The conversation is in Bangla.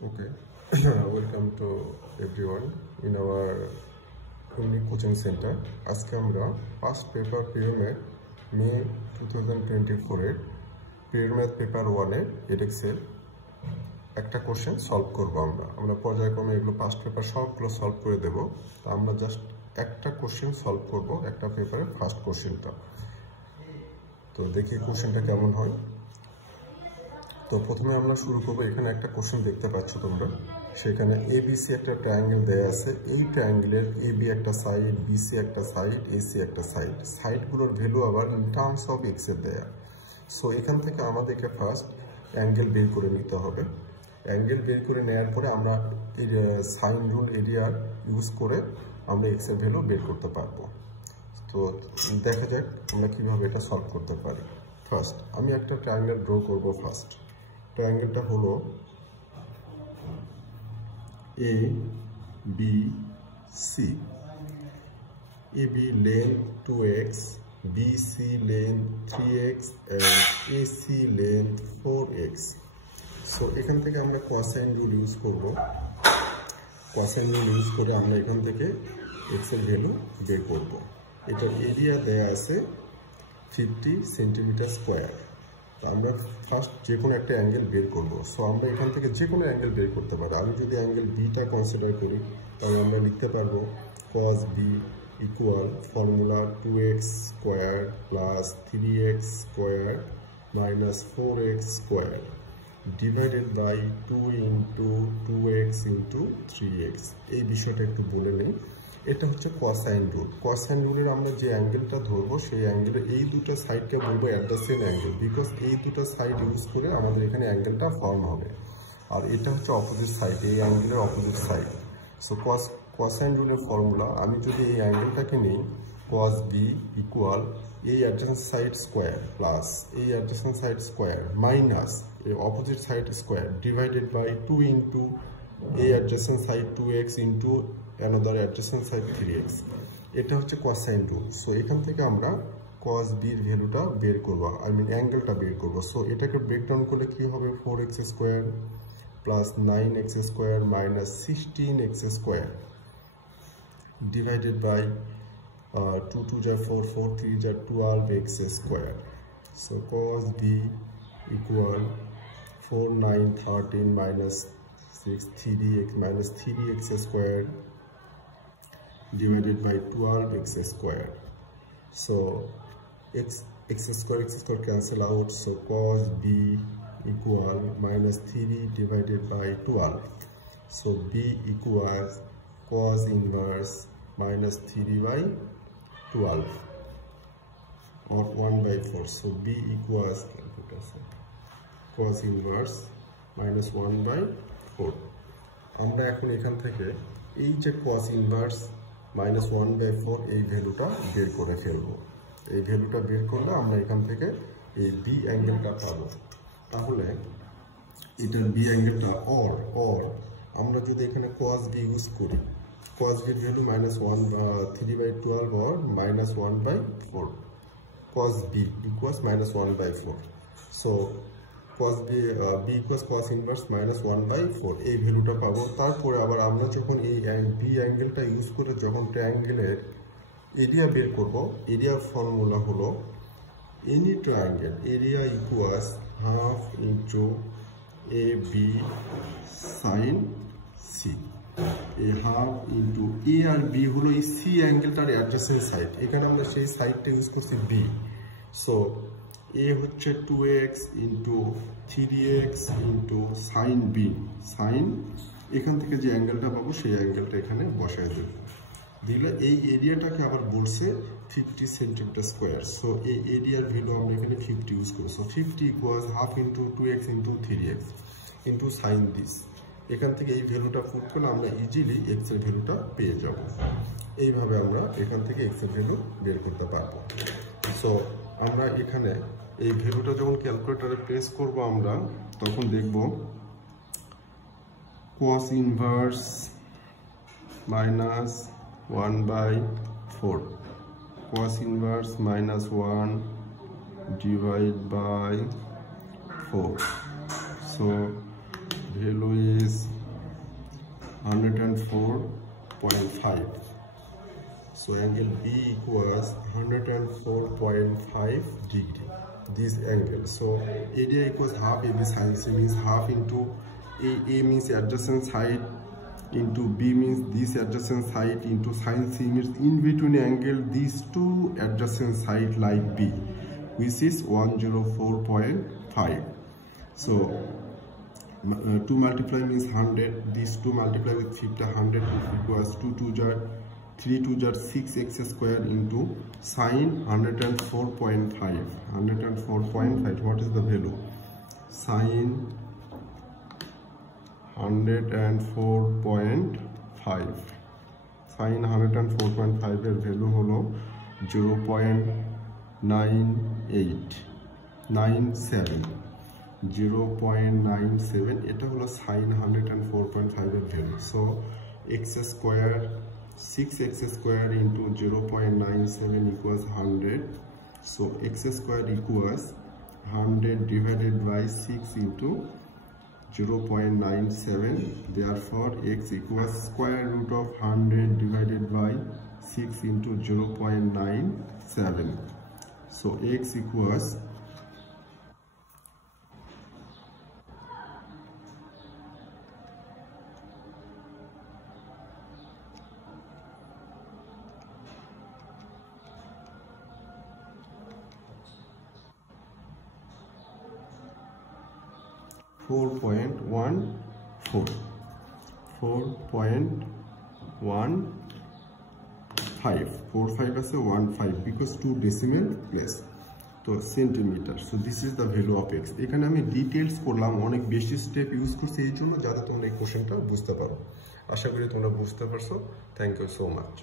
Okay, welcome to everyone in our unique coaching center. আজকে আমরা ফার্স্ট পেপার পিরিয়ড মে 2024 এর পিরিয়ড পেপার 1 এর এডেক্সের একটা কোশ্চেন সলভ করব। আমরা পর্যায়ক্রমে এগুলো ফার্স্ট পেপার সবগুলো সলভ করে দেব। তো আমরা জাস্ট একটা কোশ্চেন সলভ করব, একটা পেপারের ফার্স্ট কোশ্চেনটা। তো দেখি কোশ্চেনটা কেমন হয়। তো প্রথমে আমরা শুরু করব। এখানে একটা কোশ্চেন দেখতে পাচ্ছ তোমরা, সেখানে এবিসি একটা ট্রায়াঙ্গেল দেয়া আছে। এই ট্রায়াঙ্গেলের এবি একটা সাইড, বিসি একটা সাইড, এসি একটা সাইড। সাইডগুলোর ভ্যালু আবার ইন টার্মস অফ এক্স এর দেয়া। সো এখান থেকে আমাদেরকে ফার্স্ট অ্যাঙ্গেল বের করে নিতে হবে। অ্যাঙ্গেল বের করে নেওয়ার পরে আমরা এই সাইন রুল এরিয়ার ইউজ করে আমরা এক্স এর ভ্যালু বের করতে পারবো। তো দেখা যাক আমরা কিভাবে এটা সলভ করতে পারি। ফার্স্ট আমি একটা ট্রায়াঙ্গেল ড্র করব। ফার্স্ট ট্রায়াঙ্গেলটা হলো A B C. AB length 2x, BC length 3x and AC length 4x. So এখান থেকে আমরা কোসাইন রুল ইউজ করব। কোসাইন রুল ইউজ করে আমরা এখান থেকে x এর ভ্যালু বের করব। এটার এরিয়া দেয়া আছে 50 সেন্টিমিটার স্কোয়ার। আমরা ফার্স্ট যে কোনো একটা অ্যাঙ্গেল বের করব। সো আমরা এখান থেকে যে কোনো অ্যাঙ্গেল বের করতে পারি। আমি যদি অ্যাঙ্গেল বিটা কনসিডার করি তাহলে আমরা লিখতে পারবো cos b equal formula 2x square plus 3x square minus 4x square divided by 2 into 2x into 3x। এই বিষয়টা একটু বলে নিই। এটা হচ্ছে কোসাইন রুল। কোসাইন রুলের আমরা যে অ্যাঙ্গেলটা ধরবো সেই অ্যাঙ্গেলের এই দুটো সাইডকে বলবো অ্যাডজাসেন্ট অ্যাঙ্গেল, বিকজ এই দুটো সাইড ইউজ করে আমাদের এখানে অ্যাঙ্গেলটা ফর্ম হবে। আর এটা হচ্ছে অপোজিট সাইড, এই অ্যাঙ্গেলের অপোজিট সাইড। সো কোসাইন রুলের ফর্মুলা, আমি যদি এই অ্যাঙ্গেলটাকে নিই cos b ইকুয়াল এই অ্যাডজেসেন্ট সাইড স্কোয়ার প্লাস এই অ্যাডজেসেন্ট সাইড স্কোয়ার মাইনাস এই opposite side square divided by 2 into এই adjacent side 2x into another adjacent side 3x। এটা হচ্ছে কোসাইন রুল। সো এখান থেকে আমরা cos b এর ভ্যালুটা বের করব, অ্যাঙ্গেলটা বের করব। সো এটাকে ব্রেকডাউন করলে কি হবে, 4x square plus 9x square minus 16x square divided by 2 2 যা 4 4 3 যা 12x square. So cos b equal 4 9 13 minus 6 3x minus 3x squared divided by 12x squared. So x square cancel out. So cos b equal minus 3 divided by 12. So b equals cos inverse minus 3 by 12 or 1 by 4. So b equals cos inverse minus 1 by 4। আমরা এখন এখান থেকে এই যে cos ইনভার্স মাইনাস 1 বাই 4 এই ভ্যালুটা বের করে ফেলবো। এই ভ্যালুটা বের করলে আমরা এখান থেকে এই বি অ্যাঙ্গেলটা পাবো। তাহলে এটার বি অ্যাঙ্গেলটা অর আমরা যদি এখানে cos b ইউজ করি, cos b এর value minus 1 3 by 12 or minus 1 by 4। cos b equals minus 1 by 4। So cos b equals cos inverse minus 1 by 4 এই ভ্যালুটা পাবো। তারপরে আবার আমরা যখন এই বি অ্যাঙ্গেলটা ইউজ করে যখন ট্রায়াঙ্গেলের এরিয়া বের করব, এরিয়া ফর্মুলা হলো any triangle area equals half into A B sine C. এই হাফ ইন্টু এ আর বি হলো এই সি অ্যাঙ্গেলটার অ্যাডজাসেন্ট সাইড। এখানে আমরা সেই সাইডটা ইউজ করছি বি। সো এ হচ্ছে 2x into 3x into sine B, sine এখান থেকে যে অ্যাঙ্গেলটা পাবো সেই অ্যাঙ্গেলটা এখানে বসায় দেব। দিলে এই এরিয়াটাকে আবার বলছে 50 সেন্টিমিটার স্কোয়ার। সো এই এরিয়ার ভ্যালু আমরা এখানে 50 ইউজ করি। So 50 equals half into 2x into 3x into sign this. এখান থেকে এই ভ্যালুটা পুট করলে আমরা ইজিলি এক্স এর ভ্যালুটা পেয়ে যাব। এইভাবে আমরা এখান থেকে এক্স এর ভ্যালু বের করতে পারবো। সো আমরা এখানে এই ভ্যালুটা যখন ক্যালকুলেটরে প্রেস করব আমরা তখন দেখব cos inverse minus 1 by 4, cos inverse minus 1 divided by 4. So value is is 104.5. So angle B equals 104.5 degree. This angle. So area equals half AB sin C, means half into A means adjacent side into B means this adjacent side into sin C means in between angle these two adjacent side like B, which is 104.5. So 2 multiply means 100. These 2 multiply with 50, 100 equals 2 2 jar 3 2 jar 6x square into sin 104.5. 104.5. What is the value? Sin 104.5. Sin 104.5 এর ভ্যালু হলো 0.9897. 0.97. এটা হলো sin 104.5 এর value. So x square 6x square into 0.97 equals 100. So x square equals 100 divided by 6 into 0.97. Therefore x equals square root of 100 divided by 6 into 0.97. So x equals 4.15 আছে 15 because 2 decimal place তো centimetre. So this is the value of x. এখানে আমি ডিটেলস করলাম, অনেক বেশি স্টেপ ইউজ করছি এই জন্য যাতে তোমরা এই কোশ্চেনটা বুঝতে পারো। আশা করি তোমরা বুঝতে পারছো। Thank you so much.